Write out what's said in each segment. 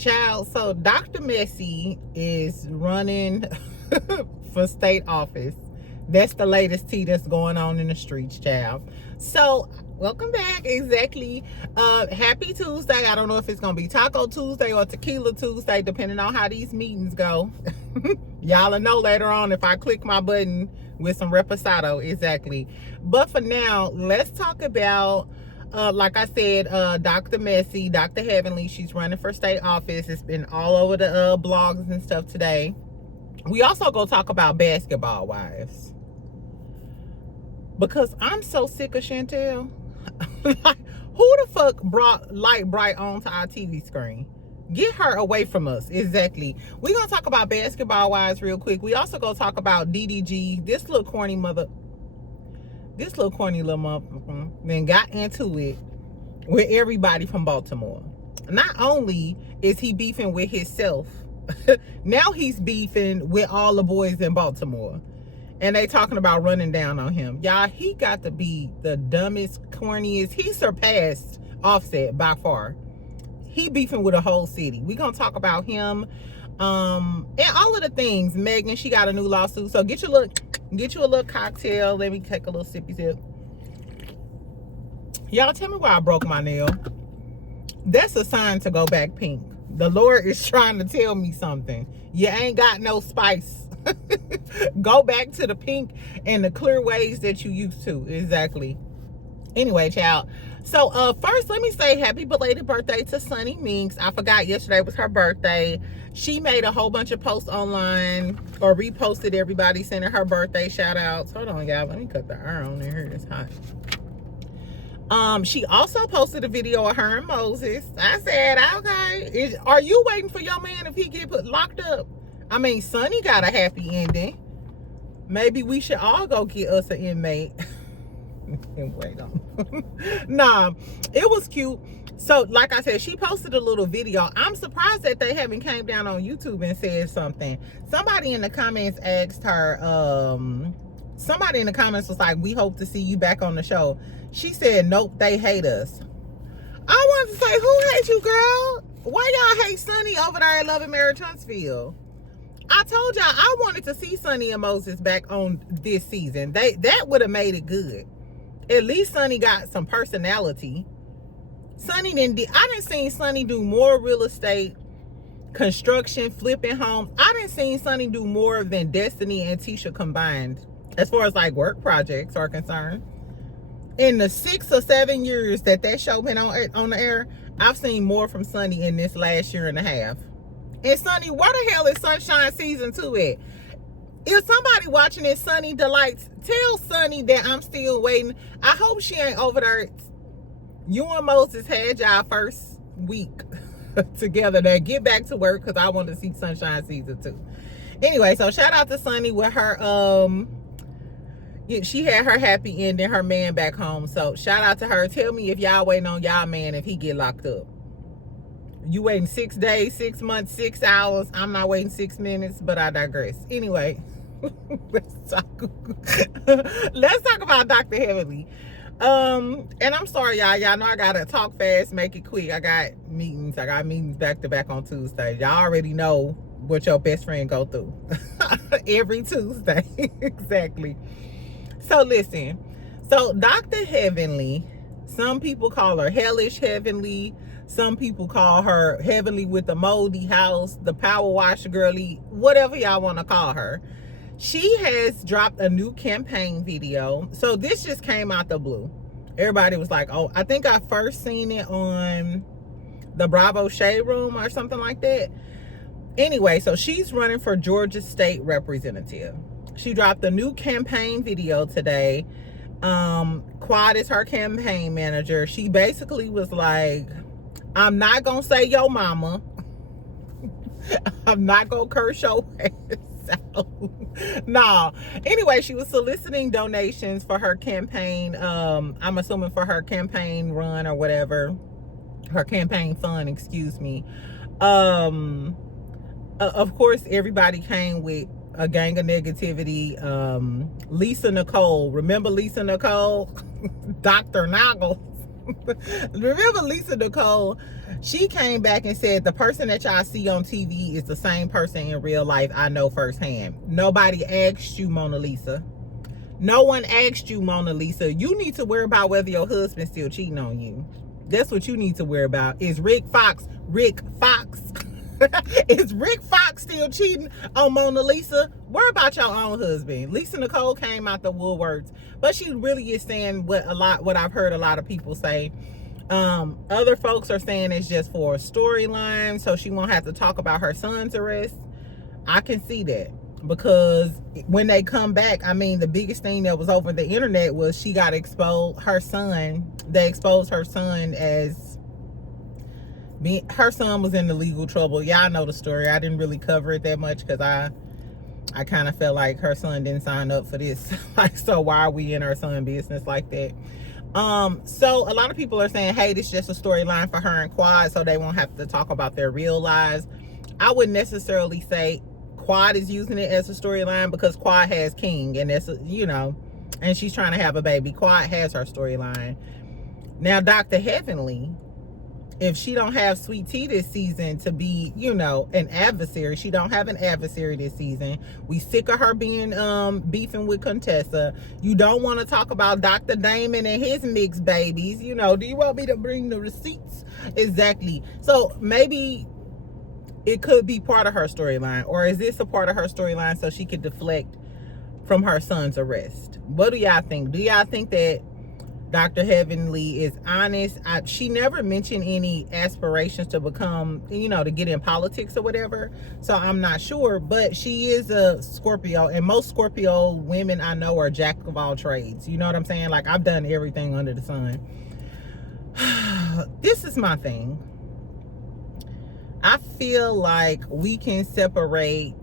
Child, so Dr. Messy is running for state office. That's the latest tea that's going on in the streets, child. So, welcome back. Exactly. Happy Tuesday. I don't know if it's going to be Taco Tuesday or Tequila Tuesday, depending on how these meetings go. Y'all will know later on if I click my button with some reposado. Exactly. But for now, let's talk about like I said, Dr. Messy, Dr. Heavenly, she's running for state office. It's been all over the blogs and stuff today. We also go talk about basketball wives. Because I'm so sick of Chantel. Like, who the fuck brought Light Bright onto our TV screen? Get her away from us. Exactly. We're going to talk about basketball wives real quick. We also go talk about DDG. This little corny little motherfucker then got into it with everybody from Baltimore. Not only is he beefing with himself, now he's beefing with all the boys in Baltimore. And they talking about running down on him. Y'all, he got to be the dumbest, corniest. He surpassed Offset by far. He beefing with a whole city. We gonna talk about him. And all of the things. Megan, she got a new lawsuit. So get you a little cocktail. Let me take a little sippy sip. Y'all, tell me why I broke my nail. That's a sign to go back pink. The Lord is trying to tell me something. You ain't got no spice. Go back to the pink and the clear ways that you used to. Exactly. Anyway, child. So first, let me say happy belated birthday to Sunni Minx. I forgot yesterday was her birthday. She made a whole bunch of posts online or reposted everybody sending her birthday shout outs. Hold on, y'all. Let me cut the iron on in here. It's hot. She also posted a video of her and Moses. I said, okay, are you waiting for your man if he get put locked up? I mean, Sunni got a happy ending. Maybe we should all go get us an inmate. And wait on. Nah, it was cute. So, like I said, she posted a little video. I'm surprised that they haven't came down on YouTube and said something. Somebody in the comments asked her, somebody in the comments was like, we hope to see you back on the show. She said, nope, they hate us. I wanted to say, who hates you, girl? Why y'all hate Sunni over there at Love and Marriage Huntsville? I told y'all I wanted to see Sunni and Moses back on this season. That would have made it good. At least Sunni got some personality. I didn't see Sunni do more real estate, construction, flipping homes. I didn't see Sunni do more than Destiny and Tisha combined as far as like work projects are concerned. In the 6 or 7 years that show been on the air, I've seen more from Sunni in this last year and a half. And Sunni, where the hell is Sunshine Season 2 at? If somebody watching this Sunni Delights, tell Sunni that I'm still waiting. I hope she ain't over there. You and Moses had y'all first week together. Now get back to work because I want to see Sunshine Season 2. Anyway, so shout out to Sunni with her, she had her happy ending, her man back home. So shout out to her. Tell me if y'all waiting on y'all man if he get locked up. You waiting 6 days, 6 months, 6 hours. I'm not waiting 6 minutes, but I digress. Anyway, let's talk about Dr. Heavenly. And I'm sorry, y'all. Y'all know I gotta talk fast, make it quick. I got meetings back to back on Tuesday. Y'all already know what your best friend go through every Tuesday. Exactly. So listen. So Dr. Heavenly, some people call her Hellish Heavenly. Some people call her Heavenly with the moldy house, the power wash girly, whatever y'all want to call her. She has dropped a new campaign video. So this just came out the blue. Everybody was like, oh, I think I first seen it on the Bravo Shade Room or something like that. Anyway, so she's running for Georgia State Representative. She dropped a new campaign video today. Quad is her campaign manager. She basically was like, I'm not gonna say yo mama. I'm not gonna curse your ass out. Nah. Anyway, she was soliciting donations for her campaign. I'm assuming for her campaign run or whatever. Her campaign fund, excuse me. Of course, everybody came with a gang of negativity. Lisa Nicole. Remember Lisa Nicole? Dr. Noggle. Remember Lisa Nicole? She came back and said the person that y'all see on TV is the same person in real life. I know firsthand. Nobody asked you, Mona Lisa. No one asked you, Mona Lisa. You need to worry about whether your husband's still cheating on you. That's what you need to worry about. Is Rick Fox? Is Rick Fox still cheating on Mona Lisa? Worry about your own husband. Lisa Nicole came out the woodworks, but she really is saying what I've heard a lot of people say. Other folks are saying it's just for a storyline, so she won't have to talk about her son's arrest. I can see that, because when they come back, I mean, the biggest thing that was over the internet was she got exposed. They exposed her son as her son was in the legal trouble. Y'all know the story. I didn't really cover it that much because I kind of felt like her son didn't sign up for this. Like, so why are we in our son business like that? So a lot of people are saying, hey, this is just a storyline for her and Quad, so they won't have to talk about their real lives. I wouldn't necessarily say Quad is using it as a storyline, because Quad has King, and that's, you know, and she's trying to have a baby. Quad has her storyline. Now, Dr. Heavenly, if she don't have Sweet Tea this season to be, you know, an adversary, she don't have an adversary this season. We sick of her being beefing with Contessa. You don't want to talk about Dr. Damon and his mixed babies. You know, do you want me to bring the receipts? Exactly. So maybe it could be part of her storyline, or is this a part of her storyline so she could deflect from her son's arrest? What do y'all think? Do y'all think that Dr. Heavenly is honest? She never mentioned any aspirations to become, you know, to get in politics or whatever. So I'm not sure, but she is a Scorpio, and most Scorpio women I know are jack of all trades. You know what I'm saying? Like, I've done everything under the sun. This is my thing. I feel like we can separate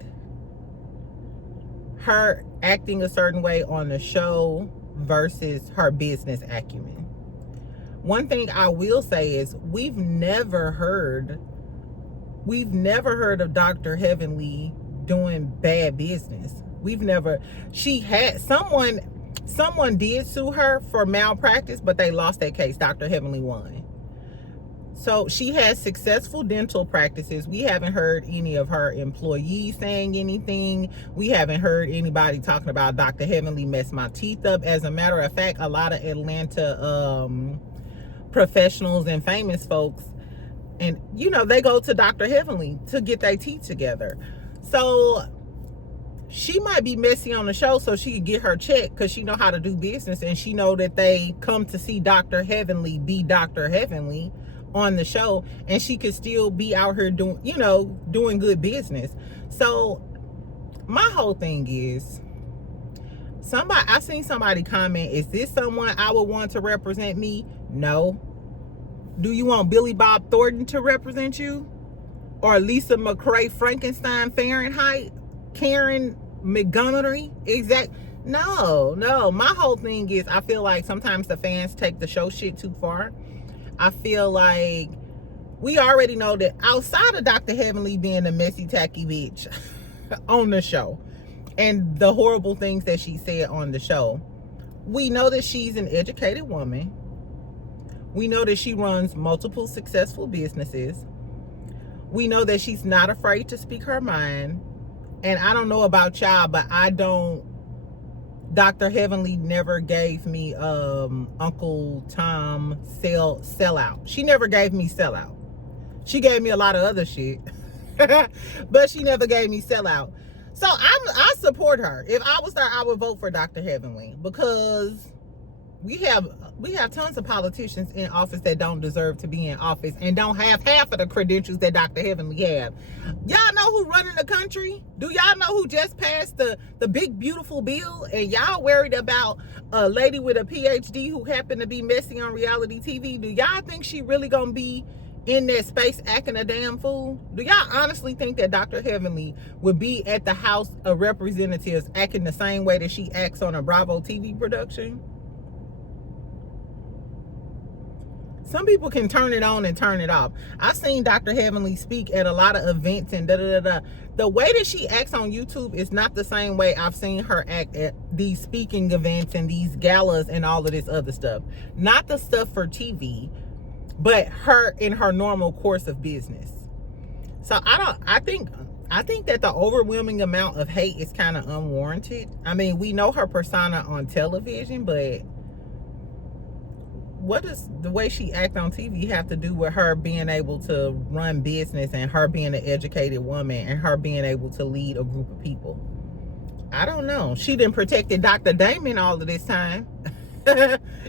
her acting a certain way on the show versus her business acumen. One thing I will say is we've never heard of Dr. Heavenly doing bad business. Someone did sue her for malpractice, but they lost that case. Dr. Heavenly won. So she has successful dental practices. We haven't heard any of her employees saying anything. We haven't heard anybody talking about Dr. Heavenly messed my teeth up. As a matter of fact, a lot of Atlanta professionals and famous folks, and you know, they go to Dr. Heavenly to get their teeth together. So she might be messy on the show so she could get her check, because she know how to do business, and she know that they come to see Dr. Heavenly be Dr. Heavenly on the show, and she could still be out here doing, you know, doing good business. So my whole thing is, I seen somebody comment, is this someone I would want to represent me? No. Do you want Billy Bob Thornton to represent you, or Lisa McRae Frankenstein Fahrenheit, Karen Montgomery? No. My whole thing is, I feel like sometimes the fans take the show shit too far. I feel like we already know that outside of Dr. Heavenly being a messy, tacky bitch on the show, and the horrible things that she said on the show, we know that she's an educated woman. We know that she runs multiple successful businesses. We know that she's not afraid to speak her mind. And I don't know about y'all, but Dr. Heavenly never gave me Uncle Tom sellout. She never gave me sellout. She gave me a lot of other shit, but she never gave me sellout. So I support her. If I was there, I would vote for Dr. Heavenly, because we have tons of politicians in office that don't deserve to be in office and don't have half of the credentials that Dr. Heavenly have. Y'all know who running the country? Do y'all know who just passed the big beautiful bill? And y'all worried about a lady with a PhD who happened to be messy on reality TV? Do y'all think she really gonna be in that space acting a damn fool? Do y'all honestly think that Dr. Heavenly would be at the House of Representatives acting the same way that she acts on a Bravo TV production? some people can turn it on and turn it off. I've seen Dr. Heavenly speak at a lot of events and da-da-da-da. The way that she acts on YouTube is not the same way I've seen her act at these speaking events and these galas and all of this other stuff. Not the stuff for TV, but her in her normal course of business. So I think that the overwhelming amount of hate is kind of unwarranted. I mean, we know her persona on television, but what does the way she acts on TV have to do with her being able to run business and her being an educated woman and her being able to lead a group of people? I don't know. She done protected Dr. Damon all of this time.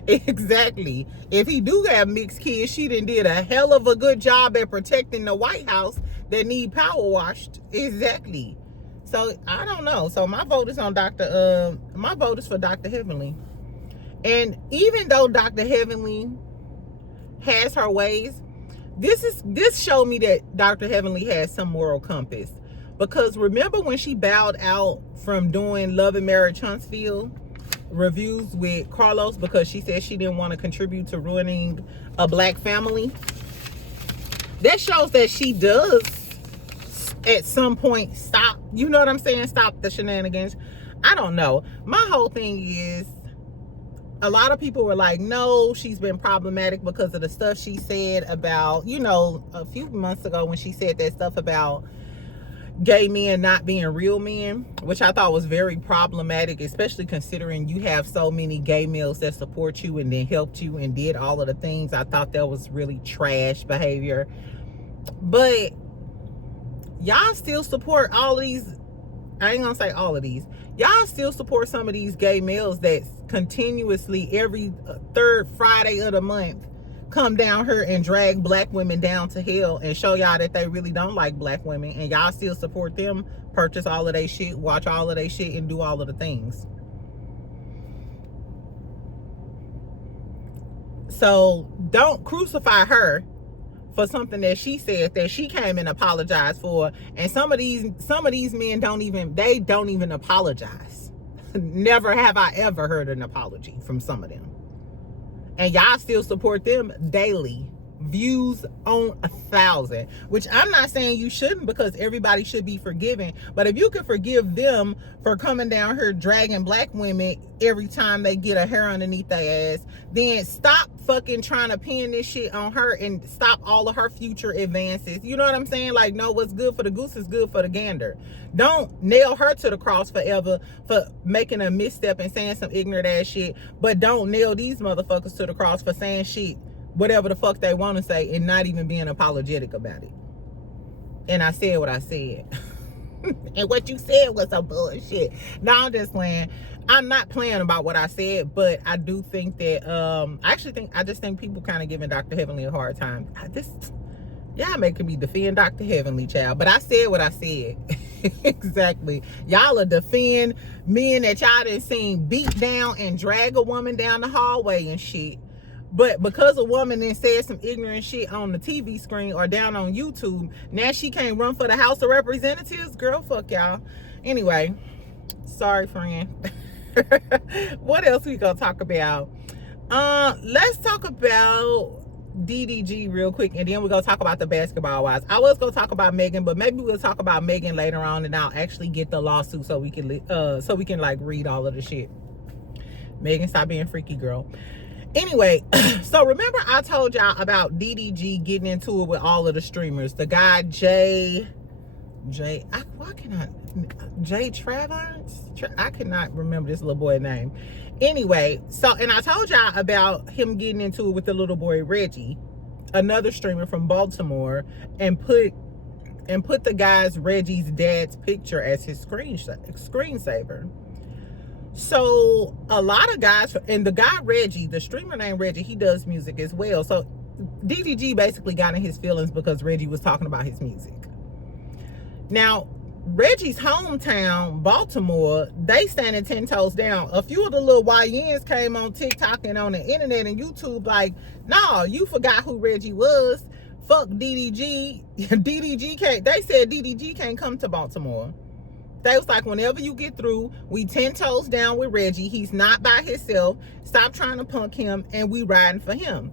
Exactly. If he do have mixed kids, she done did a hell of a good job at protecting the White House that need power washed. Exactly. So I don't know. So my vote is on my vote is for Dr. Heavenly. And even though Dr. Heavenly has her ways, this showed me that Dr. Heavenly has some moral compass. Because remember when she bowed out from doing Love and Marriage Huntsville reviews with Carlos because she said she didn't want to contribute to ruining a black family? That shows that she does at some point stop. You know what I'm saying? Stop the shenanigans. I don't know. My whole thing is, a lot of people were like, no, she's been problematic because of the stuff she said about, you know, a few months ago when she said that stuff about gay men not being real men, which I thought was very problematic, especially considering you have so many gay males that support you and then helped you and did all of the things. I thought that was really trash behavior. But y'all still support all of these. I ain't gonna say all of these. Y'all still support some of these gay males that continuously every third Friday of the month come down here and drag black women down to hell and show y'all that they really don't like black women, and y'all still support them, purchase all of their shit, watch all of their shit, and do all of the things. So don't crucify her for something that she said that she came and apologized for. And some of these men don't even apologize. Never have I ever heard an apology from some of them. And y'all still support them daily. Views on 1,000, which I'm not saying you shouldn't, because everybody should be forgiven. But if you can forgive them for coming down here dragging black women every time they get a hair underneath their ass, then stop fucking trying to pin this shit on her and stop all of her future advances. You know what I'm saying? Like, no, what's good for the goose is good for the gander. Don't nail her to the cross forever for making a misstep and saying some ignorant ass shit, but don't nail these motherfuckers to the cross for saying shit, whatever the fuck they want to say, and not even being apologetic about it. And I said what I said. And what you said was some bullshit. No, I'm just playing. I'm not playing about what I said, but I do think that I just think people kind of giving Dr. Heavenly a hard time. Y'all making me defend Dr. Heavenly, child. But I said what I said. Exactly. Y'all are defend men that y'all done seen beat down and drag a woman down the hallway and shit. But because a woman then said some ignorant shit on the TV screen or down on YouTube, now she can't run for the House of Representatives? Girl, fuck y'all. Anyway, sorry, friend. What else we gonna talk about? Let's talk about DDG real quick, and then we're gonna talk about the basketball wives. I was gonna talk about Megan, but maybe we'll talk about Megan later on, and I'll actually get the lawsuit so we can like read all of the shit. Megan, stop being freaky, girl. Anyway, so remember I told y'all about DDG getting into it with all of the streamers. The guy Jay Travers? I cannot remember this little boy's name. Anyway, so, and I told y'all about him getting into it with the little boy Reggie, another streamer from Baltimore, and put the guy's Reggie's dad's picture as his screensaver. So a lot of guys, and the guy Reggie, the streamer named Reggie, he does music as well. So DDG basically got in his feelings because Reggie was talking about his music. Now, Reggie's hometown, Baltimore, they standing 10 toes down. A few of the little YNs came on TikTok and on the internet and YouTube like, nah, you forgot who Reggie was. Fuck DDG. DDG can't, they said DDG can't come to Baltimore. They was like, whenever you get through, we 10 toes down with Reggie. He's not by himself. Stop trying to punk him, and we riding for him.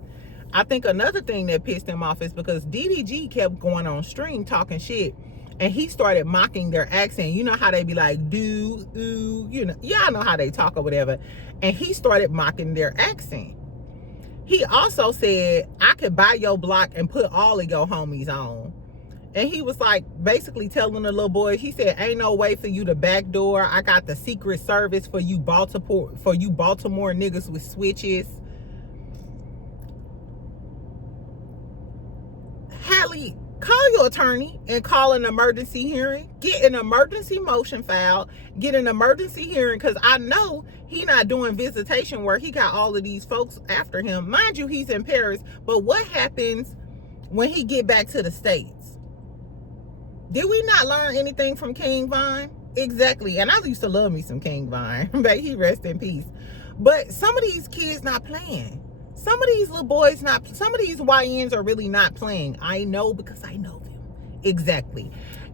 I think another thing that pissed him off is because DDG kept going on stream talking shit, and he started mocking their accent. You know how they be like, do, ooh, you know, y'all know how they talk or whatever. And he started mocking their accent. He also said, I could buy your block and put all of your homies on. And he was like basically telling the little boys, he said, ain't no way for you to backdoor. I got the Secret Service for you Baltimore niggas with switches. Halle, call your attorney and call an emergency hearing. Get an emergency motion filed. Get an emergency hearing, because I know he not doing visitation where he got all of these folks after him. Mind you, he's in Paris, but what happens when he get back to the States? Did we not learn anything from King Vine? Exactly. And I used to love me some King Vine. May he rest in peace. But some of these kids not playing. Some of these little boys not, some of these YNs are really not playing. I know, because I know them. Exactly.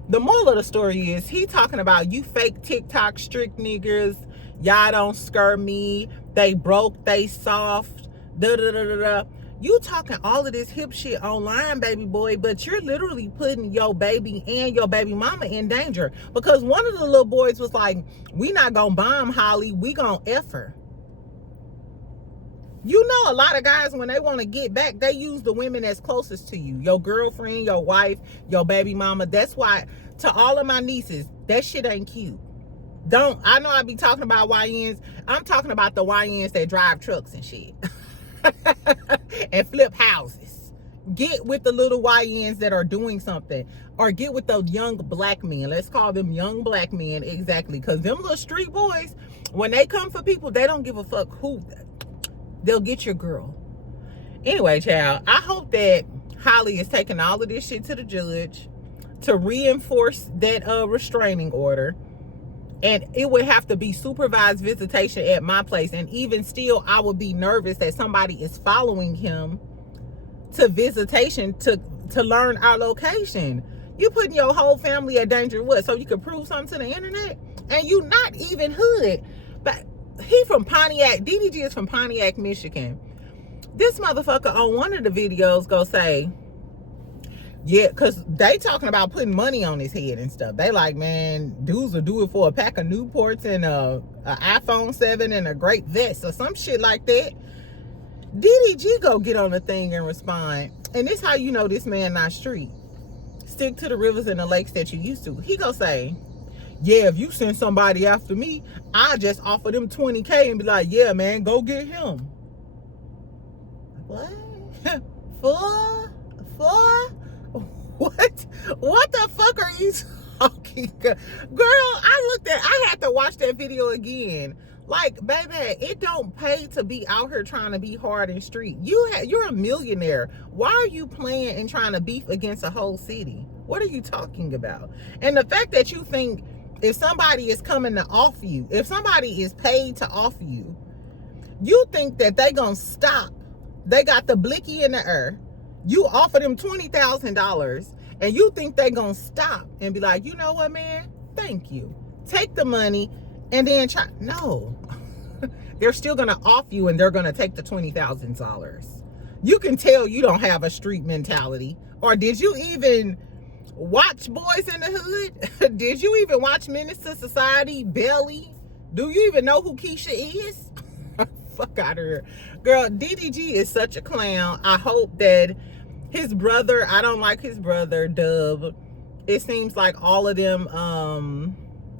The moral of the story is, he talking about, you fake TikTok strict niggas, y'all don't scare me, they broke, they soft, da da da da da. You talking all of this hip shit online, baby boy, but you're literally putting your baby and your baby mama in danger. Because one of the little boys was like, we not gonna bomb Halle, we gonna F her. You know, a lot of guys, when they want to get back, they use the women that's closest to you. Your girlfriend, your wife, your baby mama. That's why, to all of my nieces, that shit ain't cute. I know I be talking about YNs. I'm talking about the YNs that drive trucks and shit. And flip houses. Get with the little YNs that are doing something. Or get with those young black men. Let's call them young black men. Exactly. Because them little street boys, when they come for people, they don't give a fuck who. They'll get your girl. Anyway, child, I hope that Halle is taking all of this shit to the judge to reinforce that restraining order. And it would have to be supervised visitation at my place. And even still, I would be nervous that somebody is following him to visitation to learn our location. You putting your whole family at danger. What? So you can prove something to the internet? And you not even hood. But he from Pontiac. DDG is from Pontiac, Michigan. This motherfucker on one of the videos go say, yeah, because they talking about putting money on his head and stuff. They like, man, dudes will do it for a pack of Newports and a iPhone 7 and a great vest or some shit like that. DDG go get on the thing and respond. And this how you know this man not street. Stick to the rivers and the lakes that you used to. He go say, yeah, if you send somebody after me, I just offer them 20K and be like, yeah, man, go get him. What? For? What the fuck are you talking? Girl, I had to watch that video again. Like, baby, it don't pay to be out here trying to be hard in street. You're a millionaire. Why are you playing and trying to beef against a whole city? What are you talking about? And the fact that you think if somebody is coming to off you, if somebody is paid to off you, you think that they gonna stop. They got the blicky in the air. You offer them $20,000 and you think they gonna stop and be like, you know what, man? Thank you. Take the money and then try. No. They're still gonna off you and they're gonna take the $20,000. You can tell you don't have a street mentality. Or did you even watch Boys in the Hood? Did you even watch Menace to Society, Belly? Do you even know who Keisha is? Fuck out of here. Girl, DDG is such a clown. I hope that his brother, I don't like his brother, Dub. It seems like all of them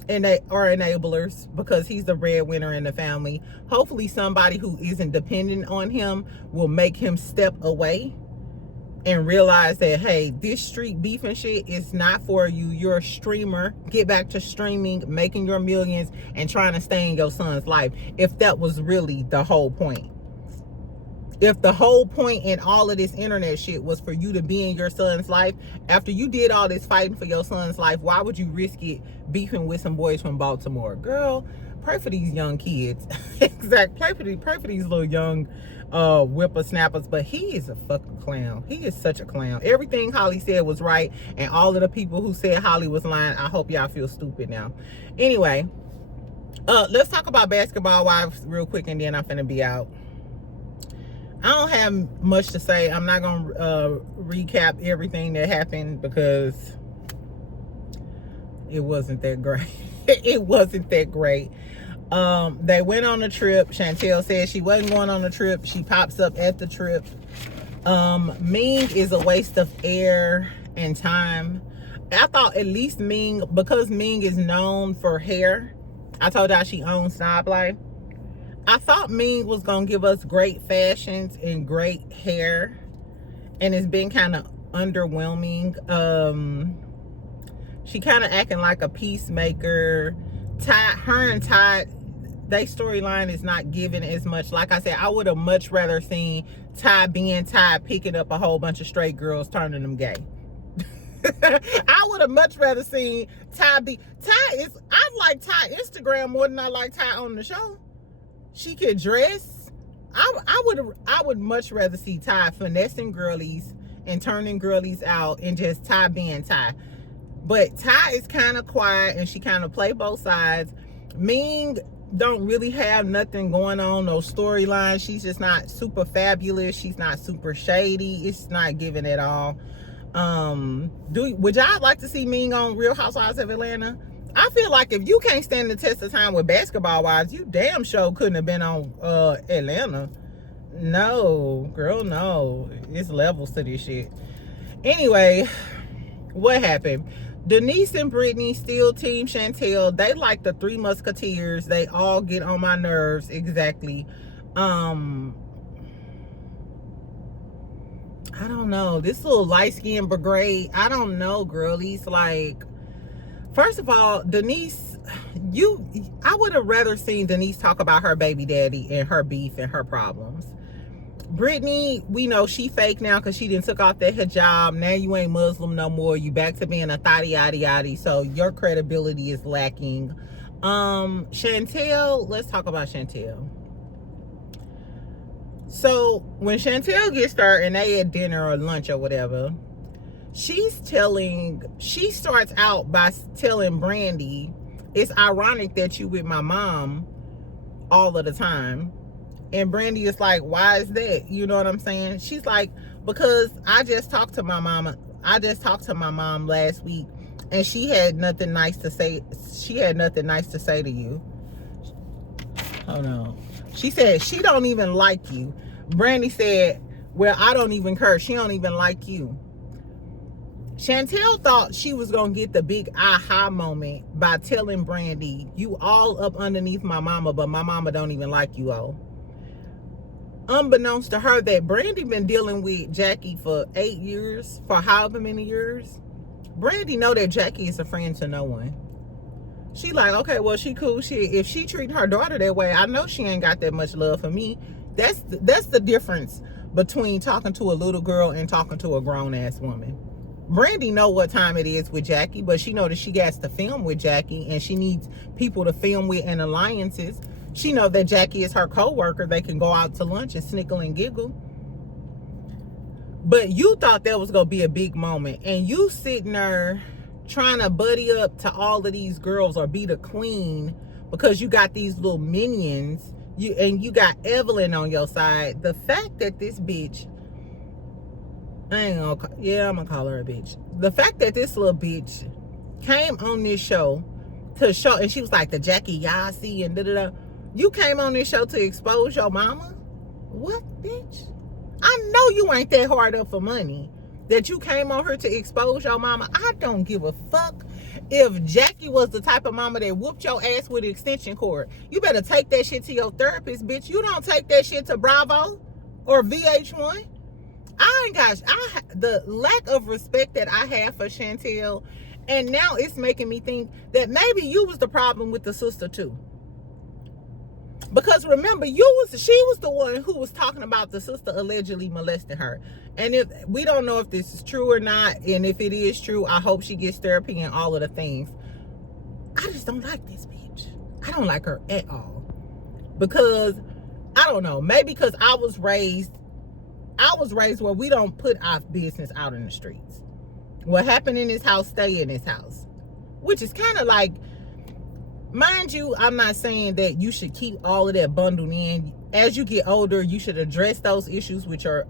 and they are enablers because he's the breadwinner in the family. Hopefully somebody who isn't dependent on him will make him step away and realize that, hey, this street beef and shit is not for you. You're a streamer. Get back to streaming, making your millions, and trying to stay in your son's life. If that was really the whole point. If the whole point in all of this internet shit was for you to be in your son's life, after you did all this fighting for your son's life, why would you risk it beefing with some boys from Baltimore? Girl, pray for these young kids. Exactly. Pray for these little young whippersnappers. But he is a fucking clown. He is such a clown. Everything Halle said was right, and all of the people who said Halle was lying, I hope y'all feel stupid now. Anyway, let's talk about Basketball Wives real quick, and then I'm finna be out. I don't have much to say. I'm not going to recap everything that happened because it wasn't that great. It wasn't that great. They went on a trip. Chantel said she wasn't going on a trip. She pops up at the trip. Minkx is a waste of air and time. I thought at least Minkx, because Minkx is known for hair. I told y'all she owns Snob Life. I thought Minkx was gonna give us great fashions and great hair, and it's been kind of underwhelming. She kind of acting like a peacemaker. Her and Ty, their storyline is not giving as much. Like I said, I would have much rather seen Ty being Ty, picking up a whole bunch of straight girls, turning them gay. I would have much rather seen Ty be. I like Ty Instagram more than I like Ty on the show. She could dress. I would much rather see Ty finessing girlies and turning girlies out, and just Ty being Ty. But Ty is kind of quiet, and she kind of play both sides. Minkx don't really have nothing going on, no storyline. She's just not super fabulous. She's not super shady. It's not giving at all. Would y'all like to see Minkx on Real Housewives of Atlanta? I feel like if you can't stand the test of time with Basketball Wives, you damn sure couldn't have been on Atlanta. No, girl, no. It's levels to this shit. Anyway, what happened? Denise and Brittany still team Chantel. They like the Three Musketeers. They all get on my nerves. Exactly. I don't know. This little light-skinned brigade, I don't know, girlies. Like, first of all, Denise, I would have rather seen Denise talk about her baby daddy and her beef and her problems. Brittany, we know she fake now because she didn't took off that hijab. Now you ain't Muslim no more. You back to being a thotty yaddy yaddy. So your credibility is lacking. Chantel, let's talk about Chantel. So when Chantel gets started and they at dinner or lunch or whatever, she starts out by telling Brandy, it's ironic that you with my mom all of the time. And Brandy is like, why is that? You know what I'm saying? She's like, because I just talked to my mama. I just talked to my mom last week, and she had nothing nice to say. She had nothing nice to say to you. Hold on. She said she don't even like you. Brandy said, well, I don't even care. She don't even like you. Chantel thought she was going to get the big aha moment by telling Brandy, you all up underneath my mama, but my mama don't even like you all. Unbeknownst to her, that Brandy been dealing with Jackie for 8 years, for however many years. Brandy know that Jackie is a friend to no one. She like, okay, well, she cool. If she treating her daughter that way, I know she ain't got that much love for me. That's the difference between talking to a little girl and talking to a grown-ass woman. Brandy know what time it is with Jackie, but she know that she has to film with Jackie, and she needs people to film with and alliances. She know that Jackie is her co-worker. They can go out to lunch and snickle and giggle. But you thought that was going to be a big moment. And you sitting there trying to buddy up to all of these girls or be the queen because you got these little minions. And you got Evelyn on your side. The fact that this bitch, I'm going to call her a bitch. The fact that this little bitch came on this show to show, and she was like the Jackie Yasi and da-da-da. You came on this show to expose your mama? What, bitch? I know you ain't that hard up for money that you came on her to expose your mama. I don't give a fuck if Jackie was the type of mama that whooped your ass with an extension cord. You better take that shit to your therapist, bitch. You don't take that shit to Bravo or VH1. The lack of respect that I have for Chantel, and now it's making me think that maybe you was the problem with the sister too. Because remember, she was the one who was talking about the sister allegedly molesting her. And if we don't know if this is true or not, and if it is true, I hope she gets therapy and all of the things. I just don't like this bitch. I don't like her at all. Because, I don't know, maybe because I was raised where we don't put our business out in the streets. What happened in this house, stay in this house. Which is kind of like, mind you, I'm not saying that you should keep all of that bundled in. as you get older, you should address those issues with your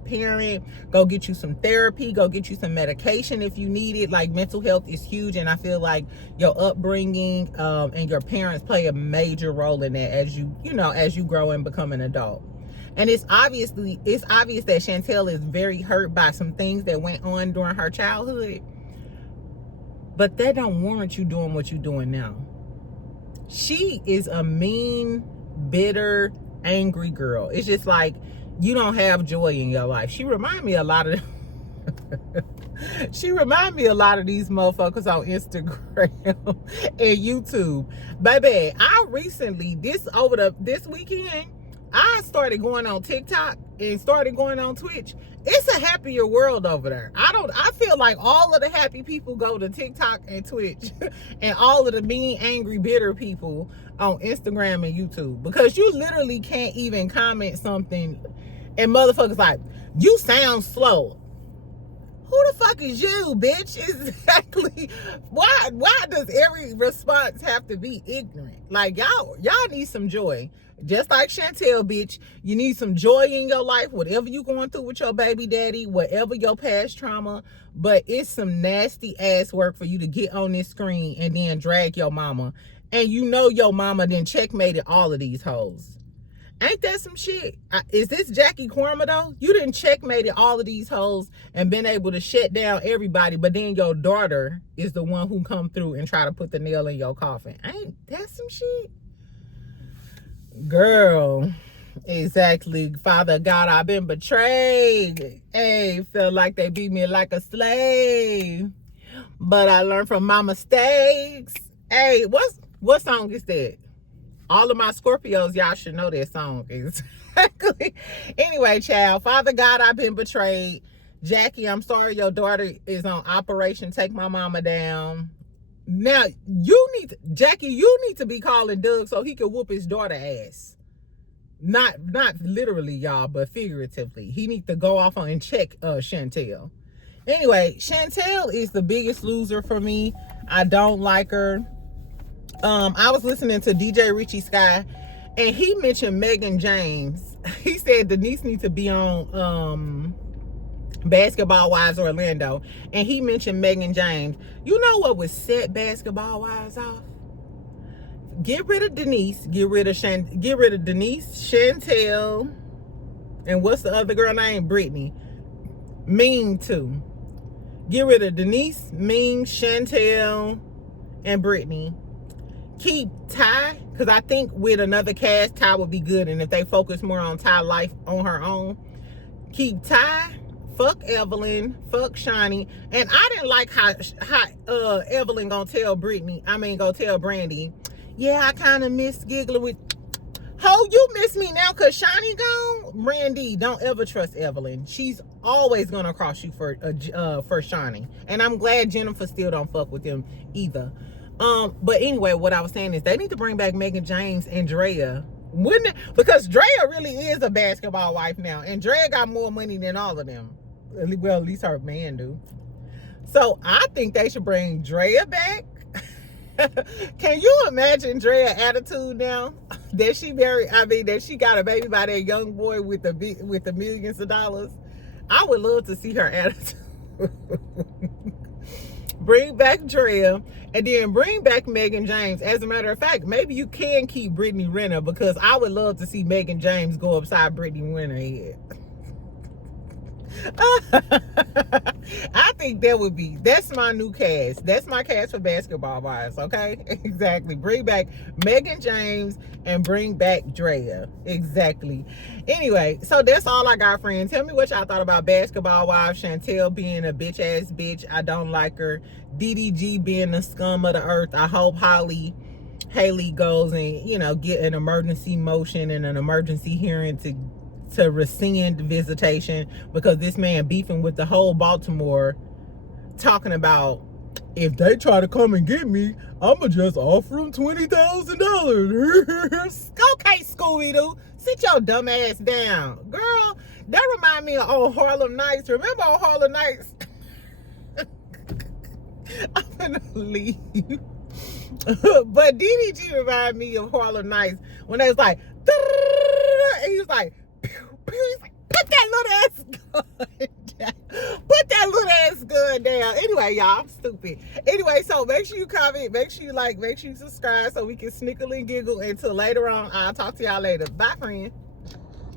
parent. Go get you some therapy. Go get you some medication if you need it. Like, mental health is huge, and I feel like your upbringing and your parents play a major role in that as you grow and become an adult. And it's obvious that Chantel is very hurt by some things that went on during her childhood. But that don't warrant you doing what you're doing now. She is a mean, bitter, angry girl. It's just like you don't have joy in your life. She remind me a lot of these motherfuckers on Instagram and YouTube. Baby, I recently, this weekend, I started going on TikTok and started going on Twitch. It's a happier world over there. I feel like all of the happy people go to TikTok and Twitch and all of the mean, angry, bitter people on Instagram and YouTube, because you literally can't even comment something and motherfuckers like, you sound slow. Who the fuck is you, bitch? Exactly. Why does every response have to be ignorant? Like, y'all need some joy. Just like Chantel, bitch, you need some joy in your life, whatever you going through with your baby daddy, whatever your past trauma. But it's some nasty ass work for you to get on this screen and then drag your mama. And you know your mama then checkmated all of these hoes. Ain't that some shit? Is this Jackie Korma though? You didn't checkmated all of these hoes and been able to shut down everybody, but then your daughter is the one who come through and try to put the nail in your coffin. Ain't that some shit? Girl, exactly. Father God, I've been betrayed. Hey, felt like they beat me like a slave, but I learned from my mistakes. Hey, what song is that? All of my Scorpios, y'all should know that song. Exactly. Anyway, child, Father God, I've been betrayed. Jackie, I'm sorry your daughter is on Operation Take My Mama Down. Now, Jackie, you need to be calling Doug so he can whoop his daughter ass. Not literally, y'all, but figuratively. He needs to go off on and check Chantel. Anyway, Chantel is the biggest loser for me. I don't like her. I was listening to DJ Richie Sky, and he mentioned Megan James. He said Denise needs to be on Basketball Wives Orlando, and he mentioned Megan James. You know what would set Basketball Wives off? Get rid of Denise, get rid of Denise, Chantel, and what's the other girl name? Brittany. Ming too. Get rid of Denise, Ming, Chantel, and Brittany. Keep Ty, because I think with another cast, Ty would be good, and if they focus more on Ty life on her own. Keep Ty. Fuck Evelyn, fuck Shani. And I didn't like how Evelyn gonna tell Brandy, yeah, I kind of miss giggling with, ho, you miss me now because Shani gone? Brandy, don't ever trust Evelyn. She's always gonna cross you for Shani. And I'm glad Jennifer still don't fuck with them either. But anyway, what I was saying is they need to bring back Megan James and Drea. Wouldn't it? Because Drea really is a basketball wife now, and Drea got more money than all of them. Well, at least her man do. So I think they should bring Drea back. Can you imagine Drea attitude now that she got a baby by that young boy with the millions of dollars? I would love to see her attitude. Bring back Drea, and then bring back Megan James. As a matter of fact, maybe you can keep Brittany Renner, because I would love to see Megan James go upside Brittany Renner head. I think that's my new cast. That's my cast for Basketball Wives, okay? Exactly. Bring back Megan James and bring back Drea. Exactly. Anyway, so that's all I got, friends. Tell me what y'all thought about Basketball Wives. Chantel being a bitch ass bitch. I don't like her. DDG being the scum of the earth. I hope Halle goes and, get an emergency motion and an emergency hearing to rescind visitation, because this man beefing with the whole Baltimore, talking about, if they try to come and get me, I'ma just offer them $20,000. Okay, Scooby-Doo, sit your dumb ass down. Girl, that remind me of old Harlem Nights. Remember old Harlem Nights? I'm gonna leave. But DDG remind me of Harlem Nights when they was like, he was like, pew, pew. He's like, put that little ass gun down. Put that little ass gun down. Anyway, y'all, I'm stupid. Anyway, so make sure you comment, make sure you like, make sure you subscribe so we can snickle and giggle. Until later on, I'll talk to y'all later. Bye, friend.